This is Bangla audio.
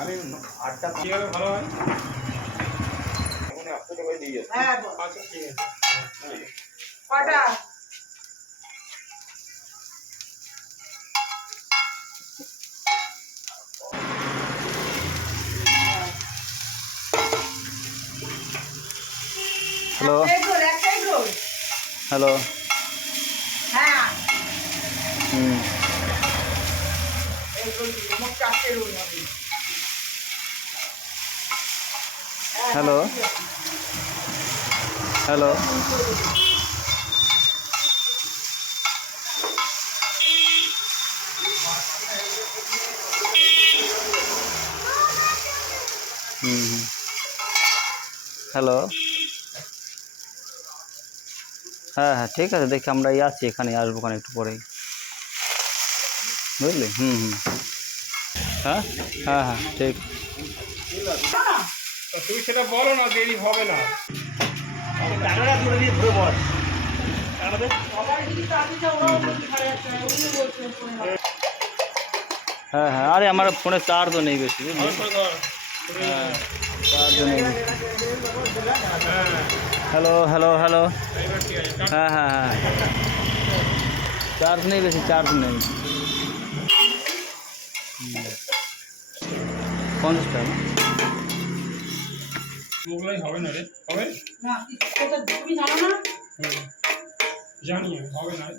আমি 8টা কি হলে ভালো হয় এখন 800 টাকা দিয়ে যাচ্ছি। হ্যাঁ আচ্ছা ঠিক আছে। কটা হ্যালো একটাই রোল হ্যালো হ্যাঁ হুম এই রোল মোট 4টে রোল হবে হ্যালো হ্যালো হুম হ্যালো হ্যাঁ হ্যাঁ ঠিক আছে দেখি আমরা আছি এখানে আসবো ওখানে একটু পরেই বুঝলি হুম হুম হ্যাঁ হ্যাঁ হ্যাঁ ঠিক তুই সেটা বলো না, দেরি হবে না। টাকাটা তুলে দিয়ে ধরে বল হ্যাঁ হ্যাঁ আরে আমার ফোনে চার্জও নেই বেশি বুঝলি হ্যাঁ চার্জও নেই হ্যালো হ্যালো হ্যালো হ্যাঁ হ্যাঁ হ্যাঁ চার্জ নেই বেশি চার্জ নেই 50 টাকা না ওগুলোই হবে না রে, হবে না এটা তুমি জানো না জানি আমি, হবে না রে।